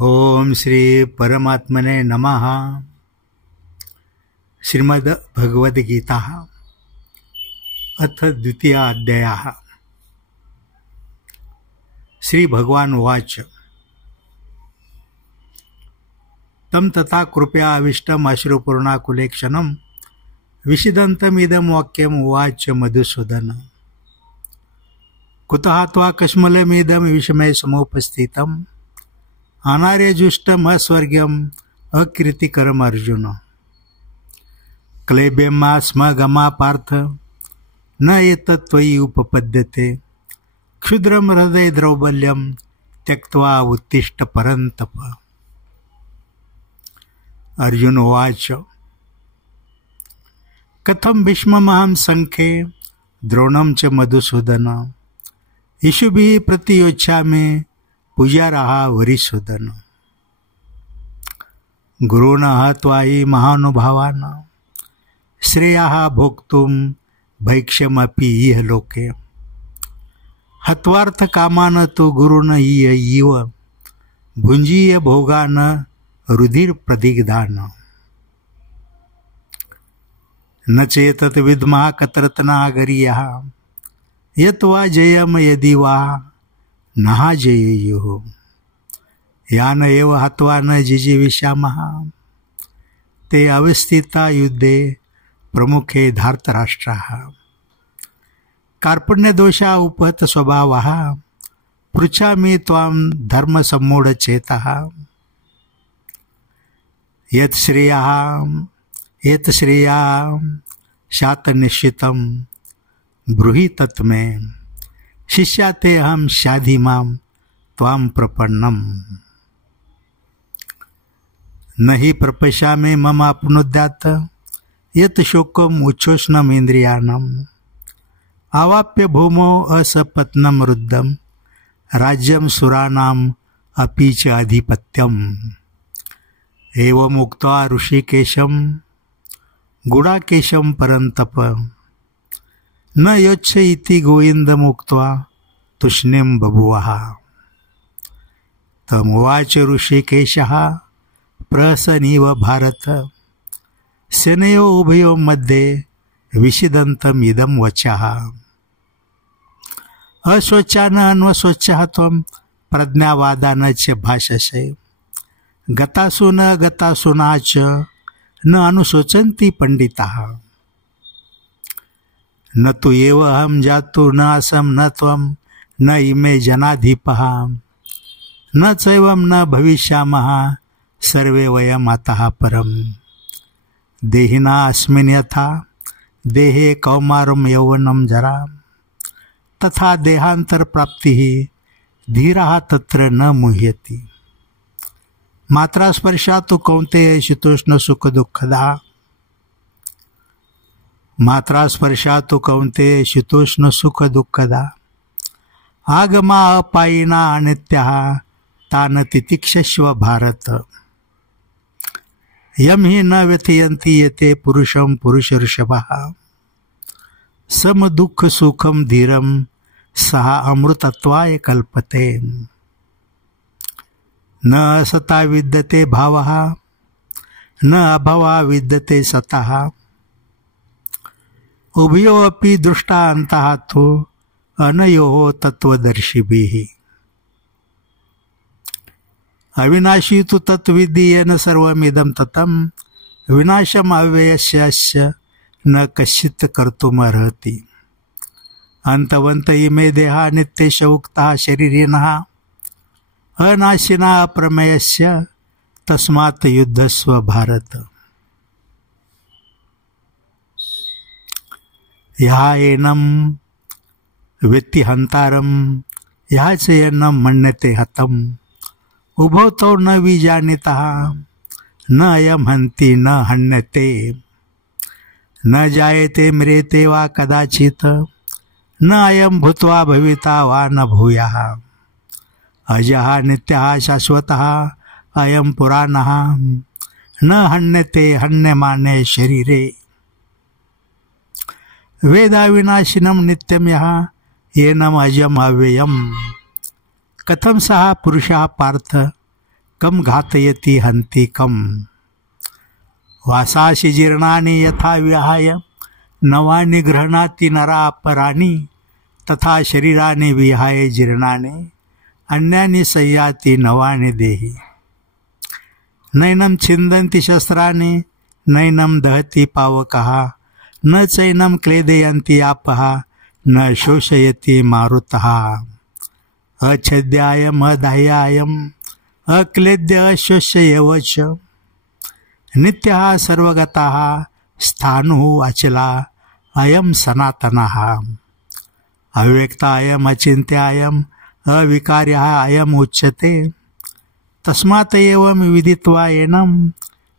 ओम श्री परमात्मने नमः। श्रीमद् भगवद्गीता अथ द्वितीय अध्यायः। श्री भगवान उवाच तम तथा कृपया आविष्टम अश्रुपूर्णाकुलेक्षणं विषिदन्तमिदं वाक्यम् उवाच मधुसूदन। कुतः त्वा कश्मलमिदं विषमे समुपस्थितम् अनार्यजुष्टम् अस्वर्ग्यम् अकृतिकरम् अर्जुन। क्लेब्यमा स्म गमा पार्थ न एतत् त्वयि उपपद्यते क्षुद्रं हृदय द्रौबल्यं त्यक्त्वा उत्तिष्ठ परन्तप। अर्जुन उवाच कथं भीष्ममहं संख्ये द्रोणं च मधुसूदन इषुभिः प्रतियोच्छामि पूजारः वरिसूदन। गुरून् हत्वा हि महानुभावान् श्रेयः भोक्तुं भैक्ष्यमपि इह लोके हत्वार्थकामान् तु गुरून् इव भुञ्जीय भोगान् रुधिरप्रदिग्धान्। न चेतत् विद्मः कतरत्नागरीयः यत् वा जयम् यदि वा नः जयेयुः यान एव हत्वा न जिजीविष्यामः ते अवस्थिता युद्धे प्रमुखे धार्तराष्ट्राः। कार्पण्यदोषा उपहत स्वभावः पृच्छामि त्वां धर्मसम्मूढचेतः। यत् श्रेयः शातनिश्चितं ब्रूहि तत् मे शिष्याते अहं शाधिमां त्वां प्रपन्नम्। न हि प्रपश्यामि मम अपनुद्यात् यत् शोकम् उच्छोषणम् इन्द्रियाणाम् आवाप्य भूमौ असपत्नं रुद्धं राज्यं सुराणाम् अपि च आधिपत्यम्। एवम् उक्त्वा ऋषिकेशं गुडाकेशं परन्तप न योच्छ इति गोविन्दमुक्त्वा तूष्णीं बभूवः। तमुवाच ऋषिकेशः प्रहसन्निव भारत सेनयोः उभयोः मध्ये विषिदन्तम् इदं वचः। अस्वच्छान् अन्वस्वच्छः त्वं प्रज्ञावादान् च भाषसे गतासु न गतासुना च न अनुशोचन्ति पंडिताः। न तु एव अहं जातु न आसं न त्वं न इमे जनाधिपः न चैवं न भविष्यामः सर्वे वयम् अतः परम्। देहिना अस्मिन् यथा देहे कौमारं यौवनं जरा तथा देहान्तरप्राप्तिः धीरः तत्र न मुह्यति। मात्रा स्पर्शात् कौन्तेय शीतोष्ण सुख दुःखदा मात्रा स्पर्शात् कौन्तेय शीतोष्ण सुख दुःखदा आगमा अपायिना अनित्याः तान् तितिक्षस्व भारत। यं हि न व्यथयन्ति यते पुरुषं पुरुषऋषभः सम दुःख सुखं धीरं सः अमृतत्वाय कल्पते। न असता विद्यते भावः न अभवा विद्यते सतः उभयोः अपि दृष्टा अन्तः तु अनयोः तत्त्वदर्शिभिः। अविनाशी तु तत्विद्धि येन सर्वमिदं ततं विनाशम् अव्ययस्य न कश्चित् कर्तुमर्हति। अन्तवन्त इमे देहा नित्येश उक्ताः शरीरिणः अनाशिना अप्रमेयस्य तस्मात् युद्धस्व भारत। यः एनं वेत्ति हन्तारं यः च एनं मन्यते हतम् उभौ तौ न विजानीतः न अयं हन्ति न हन्यते। न जायते म्रियते वा कदाचित् न अयं भूत्वा भविता वा न भूयः। अजः नित्यः शाश्वतः अयं पुराणः न हन्यते हन्यमाने शरीरे। वेदाविनाशिनं नित्यं यः येनम् अजम् अव्ययम् कथं सः पुरुषः पार्थ कम घातयति हन्ति कम। वासासि जीर्णानि यथा विहाय नवानि गृह्णाति नरापराणि तथा शरीरानि विहाय जीर्णानि अन्यानि संयाति नवानि देहि। नैनं छिन्दन्ति शस्त्राणि नैनं दहति पावकः न चैनं क्लेदयन्ति आपः न शोषयति मारुतः। अच्छेद्यायम् अदाह्यायम् अक्लेद्य अशोष्य एव च नित्यः सर्वगतः स्थाणुः अचला अयं सनातनः। अव्यक्तायम् अचिन्त्यायम् अविकार्यः अयम् उच्यते। तस्मात् एवं विदित्वा एनं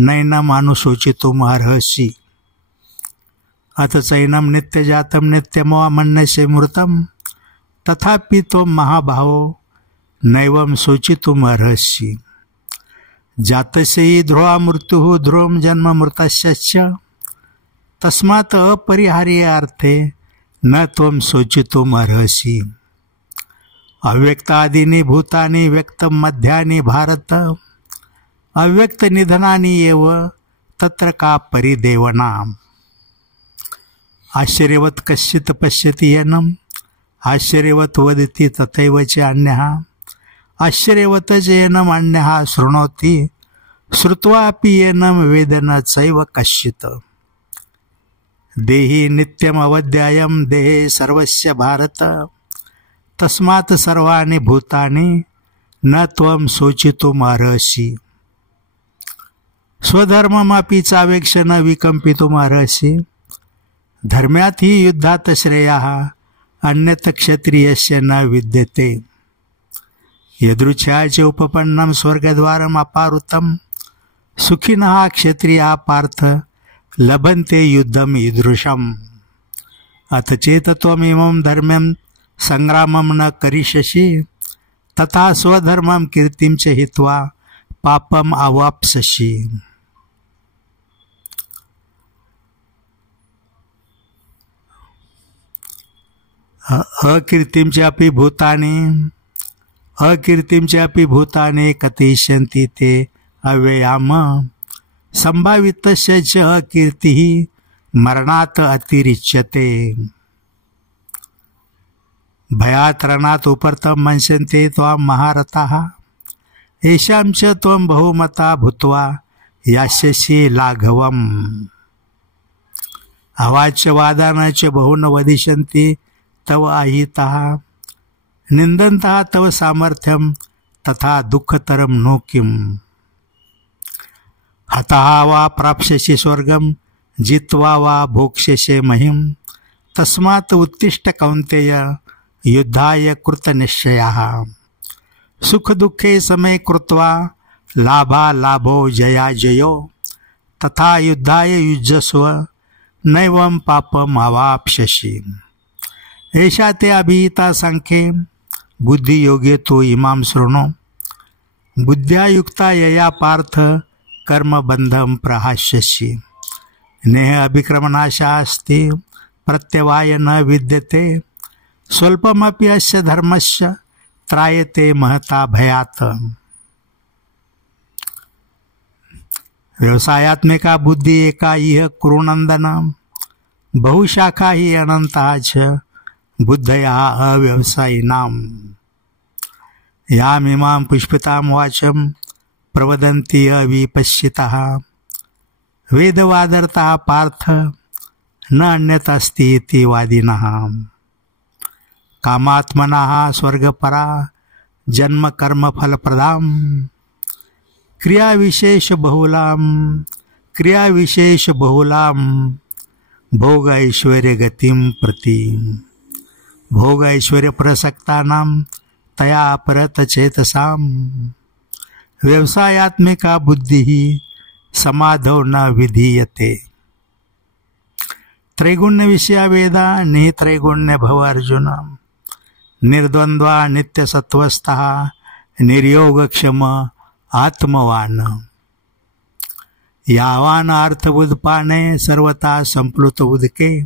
नैनम् अनुशोचितुम् अर्हसि। अथ चैनं नित्यजातं नित्यमवामन्यसे मृतं तथापि त्वं महाभावो नैवं शोचितुम् अर्हसि। जातस्य हि ध्रुवा मृत्युः ध्रुवं जन्म मृतस्य च तस्मात् अपरिहार्यार्थे न त्वं शोचितुम् अर्हसि। अव्यक्तादीनि भूतानि व्यक्तं मध्यानि भारत अव्यक्तनिधनानि एव तत्र का परिदेवना। आश्चर्यवत् कश्चित् पश्यति येनम् आश्चर्यवत् वदति तथैव च अन्यः आश्चर्यवत् च येनम् अन्यः शृणोति श्रुत्वापि येनं वेद न चैव कश्चित्। देहि नित्यमवद्यायं देहे सर्वस्य भारत तस्मात् सर्वाणि भूतानि न त्वं शोचितुम् अर्हसि। स्वधर्ममपि चावेक्ष्य न विकम्पितुम् अर्हसि। धर्म्यात् हि युद्धात् श्रेयः अन्यत् क्षत्रियस्य न विद्यते। यदृच्छया च उपपन्नं स्वर्गद्वारम् अपावृतं सुखिनः क्षत्रियाः पार्थ लभन्ते युद्धम् ईदृशम्। अथ चेत् त्वमिमं धर्म्यं संग्रामं न करिष्यसि तथा स्वधर्मं कीर्तिं च हित्वा पापम् अवाप्स्यसि। अकीर्तिं चापि भूतानि कथयिष्यन्ति ते अव्ययाम्। संभावितस्य च अकीर्तिः मरणात् अतिरिच्यते। भयात् रणात् उपर्तं मन्यन्ते त्वां महारथाः येषां च त्वं बहुमता भूत्वा यास्यसि लाघवम्। अवाच्य वादान् च बहून् वदिष्यन्ति तव अहितः निन्दन्तः तव सामर्थ्यं तथा दुःखतरं नो किम्। हतः वा प्राप्स्यसि स्वर्गं जित्वा वा भोक्ष्यसे महिम्। तस्मात् उत्तिष्ठ कौन्तेय युद्धाय कृतनिश्चयः। सुखदुःखे समे कृत्वा लाभालाभो जयाजयो तथा युद्धाय युज्यस्व नैवं पापम् अवाप्स्यसि। एषा ते अभिहिता सांख्ये बुद्धियोगे तु इमां शृणु। बुद्ध्या युक्ता यया पार्थ कर्मबन्धं प्रहास्यसि। नेह अभिक्रमनाशा अस्ति प्रत्यवाय न विद्यते। स्वल्पमपि अस्य धर्मस्य त्रायते महता भयात्। व्यवसायात्मिका बुद्धि एका इह कुरुनन्दन बहुशाखा हि अनंता च बुद्धया अव्यवसायिनाम्। यामिमां पुष्पितां वाचं प्रवदन्ति अविपश्यितः वेदवादरतः पार्थ न अन्यत् अस्ति इति वादिनः। कामात्मनः स्वर्गपरा जन्म कर्म फलप्रदां क्रियाविशेष बहुलां भोग ऐश्वर्य गतिं प्रति। भोग ऐश्वर्य प्रसक्तानां तया अपरत चेतसां व्यवसायात्मिका बुद्धिः समाधौ न विधीयते। त्रैगुण्य विषया वेदा नित्रैगुण्य भव अर्जुन। निर्द्वन्द्वा नित्यसत्वस्थः निर्योगक्षम आत्मवान्। यावान् अर्थबुद्धपाने सर्वथा संप्लुत उदके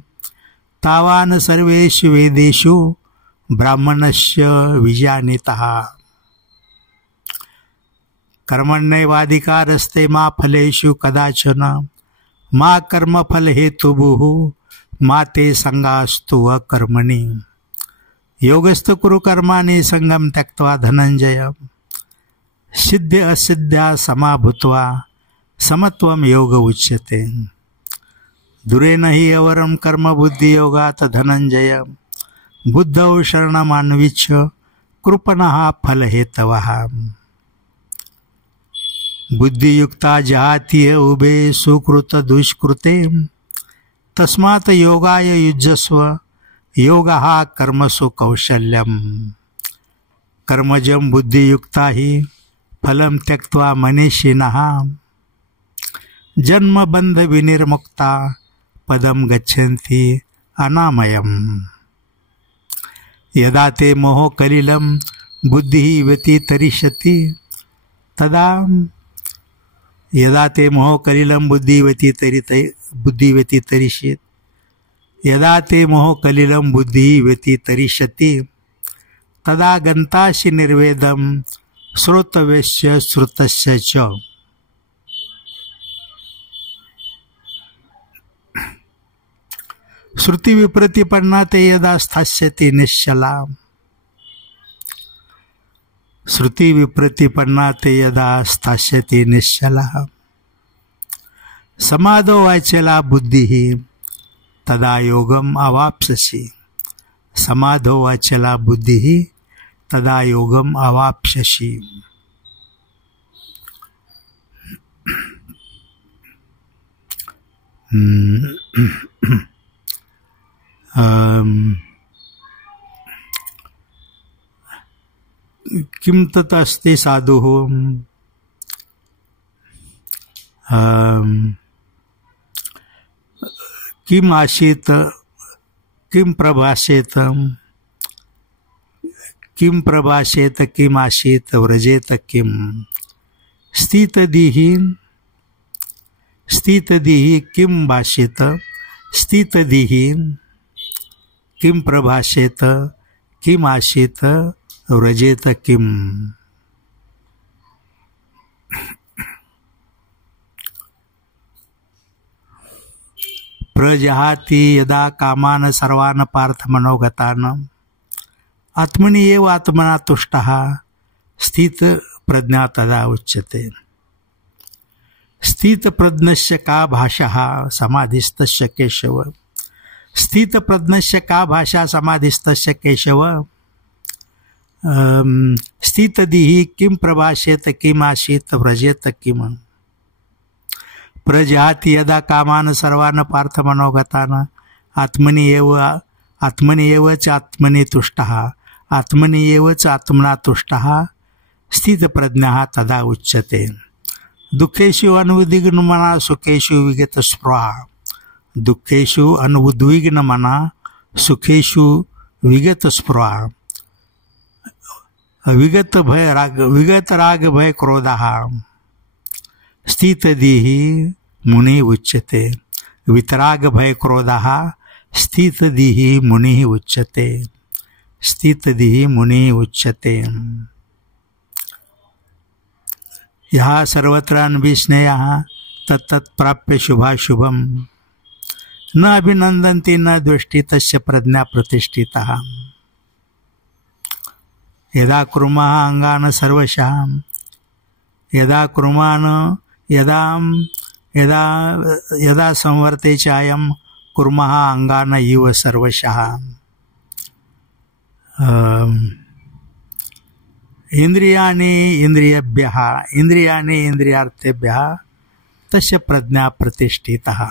तावान् सर्वेषु वेदेषु ब्राह्मणस्य विजानीतः। कर्मण्येवाधिकारस्ते मा फलेषु कदाचन मा कर्मफल हेतुभुः मा ते संगास्तु अकर्मणि योगस्तु कुरु कर्माणि संगम त्यक्त्वा धनंजय सिद्ध असिद्ध्या समाभूत्वा समत्वम योग उच्यते दुरेन हि अवरम कर्म बुद्धि योगात धनंजय बुद्धौ शरणमान्विच्छ कृपणः फलहेतवः बुद्धियुक्ता जहाति उभे सुकृत दुष्कृते तस्मात् योगाय युज्यस्व योगः कर्मसु कौशल्यम कर्मजं बुद्धियुक्ता हि फलं त्यक्त्वा मनीषिणः जन्म बंध विनिर्मुक्ता पदम गच्छन्ति अनामयम् यदा ते मोह कलिलं बुद्धिः व्यतितरिष्यति तदा यदा ते मोह कलिलं बुद्धि व्यतितरिष्यति यदा ते मोह कलिलं बुद्धि व्यतितरिष्यति तदा गन्तासि निर्वेदं श्रोतव्यस्य श्रुतस्य च श्रुति विप्रतिपन्ना ते यदा स्थास्यति निश्चला श्रुति विप्रतिपन्ना ते यदा स्थास्यति निश्चला समाधो वाचला बुद्धिः तदा योगम अवाप्स्यसि समाधो वाचला बुद्धिः तदा योगम अवाप्स्यसि किं तत् अस्ति साधुः किम आसीत किम प्रभाषेत किम आसीत व्रजेत किम स्थितदिः किम भाषेत स्थितदिः किम प्रभाषेत किम आसीत व्रजेत किम प्रजहाति यदा कामान सर्वान् पार्थ मनोगतान् आत्मनि एव आत्मना तुष्टः स्थित प्रज्ञा तदा उच्यते स्थित प्रज्ञस्य का भाषा समाधिस्तस्य केशव स्थित प्रज्ञस्य का भाषा समाधिस्तस्य केशव स्थितदिः किं प्रभाषेत किम आसीत व्रजेत किम प्रजहाति यदा कामान सर्वान् पार्थ मनोगतान् आत्मनि एव च आत्मनि तुष्टः आत्मनि एव च आत्मना तुष्टः स्थित प्रज्ञः तदा उच्यते दुःखेषु अनुद्विग्नमना सुखेषु विगत स्पृहा दुःखेषु अनुद्विग्नमना सुखेषु विगत स्पृहा विगत राग भय क्रोधः स्थितदिः मुनि उच्यते वितराग भय क्रोधः स्थितदिः मुनि उच्यते स्थितदिः मुनि उच्यते यः सर्वत्र अन्विष्णेयः तत्तत्प्राप्य शुभाशुभं न अभिनन्दन्ति न द्वेष्टि तस्य प्रज्ञा प्रतिष्ठितः यदा कुर्मः अङ्गान् सर्वशः यदा कुर्मान् यदा संवर्ते चायं कुर्मः अङ्गान् इव सर्वशः इंद्रियाणि इंद्रियेभ्यः इंद्रियाणि इंद्रियार्थेभ्यः तस्य प्रज्ञा प्रतिष्ठितः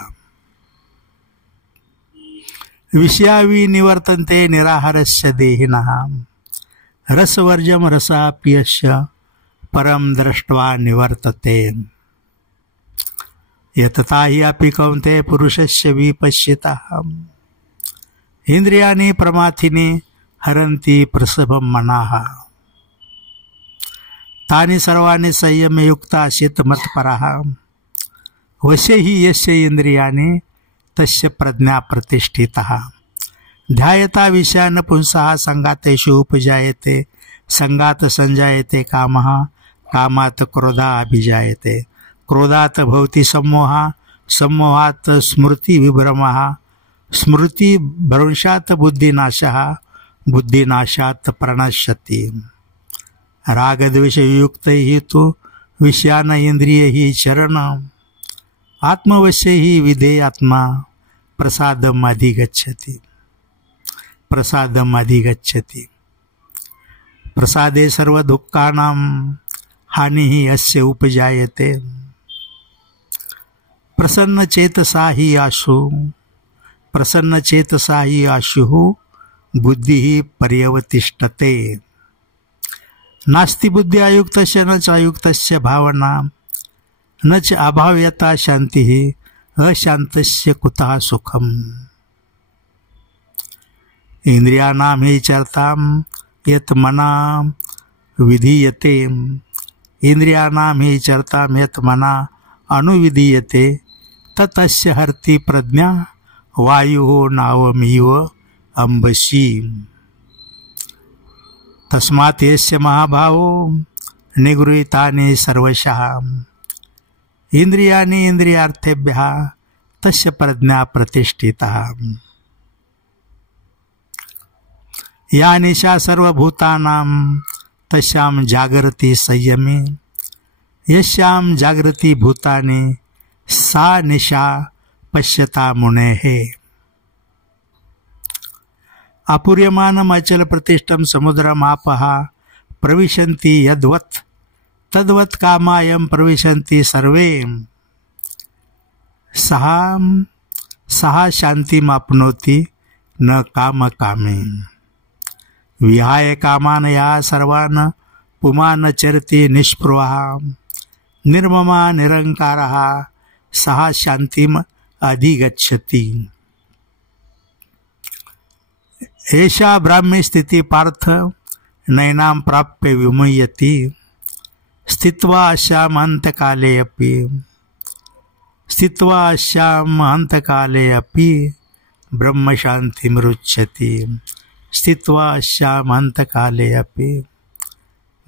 विषया विनिवर्तन्ते निराहारस्य देहिनः रसवर्जं रसाप्यस्य परम दृष्ट्वा निवर्तते यतता हि अपि कौन्तेय पुरुषस्य विपश्यतः इंद्रियाणि प्रमाथिनि हरन्ति प्रसभं मनः तानि सर्वाणि संयमयुक्ता आसीत् मत्परः वशे हि यस्य इंद्रियाणि तस्य प्रज्ञा प्रतिष्ठितः ध्यायता विषयान् पुंसः संगातेषु उपजायते संगात संजायते कामः कामात क्रोधाभिजायते, क्रोधात भवति सम्मोहा, सम्मोहात स्मृतिविभ्रमः, स्मृतिभ्रंशात बुद्धिनाशः, बुद्धिनाशात प्रणश्यति। रागद्वेषयुक्तैः तु विषयान इंद्रियैः चरण, आत्मवश्यैः विधेयात्मा प्रसादम् अधिगच्छति, प्रसादम् अधिगच्छति। प्रसादे सर्वदुःखानां हानिः अस्य उपजायते, प्रसन्नचेतसा हि आशु, प्रसन्नचेतसा हि आशुः बुद्धिः पर्यवतिष्ठते। नास्ति बुद्ध्यायुक्तस्य न च अयुक्तस्य भावना, न च अभाव्यता शान्तिः, अशान्तस्य कुतः सुखम्। इंद्रियाणां हि चर्तां यत् मना विधीयते, इंद्रियाणां हि चर्तां यत् मना अनुविधीयते, ततस्य हर्ति प्रज्ञा वायुः नावमिव अम्बसी। तस्मात् यस्य महाभावो निगृहीतानि सर्वशः, इंद्रियाणि इंद्रियार्थेभ्यः तस्य प्रज्ञा प्रतिष्ठिता। या निशा सर्वभूतानां तस्यां जागृति संयमे, यस्यां जागृति भूतानि सा निशा पश्यता मुनेः। अपूर्यमानम् अचल प्रतिष्ठं समुद्रमापः प्रविशन्ति यद्वत्, तद्वत् कामायं प्रविशन्ति सर्वे। सः शान्तिमाप्नोति न कामकामे, विहाय कामान् या सर्वान् पुमान् चरति निष्पृहः, निर्ममा निरङ्कारः सः शान्तिम् अधिगच्छति। एषा ब्राह्मी स्थिति पार्थ नैनां प्राप्य विमुह्यति, स्थित्वा अस्याम् अन्तकाले अपि, स्थित्वा अस्याम् अन्तकाले अपि ब्रह्मशान्तिमृच्छति, स्थित्वा अस्याम् अन्तकाले अपि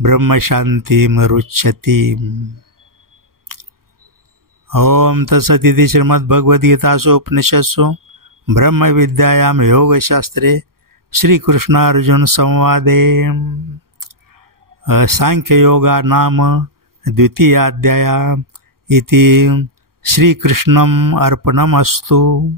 ब्रह्मशान्तिमृच्छति। ओम तत्सदिति श्रीमद्भगवद्गीतासु उपनिषत्सु ब्रह्मविद्यायां योगशास्त्रे श्रीकृष्णार्जुन संवादे सांख्ययोगा नाम द्वितीयाध्याय इति श्रीकृष्णम् अर्पणमस्तु।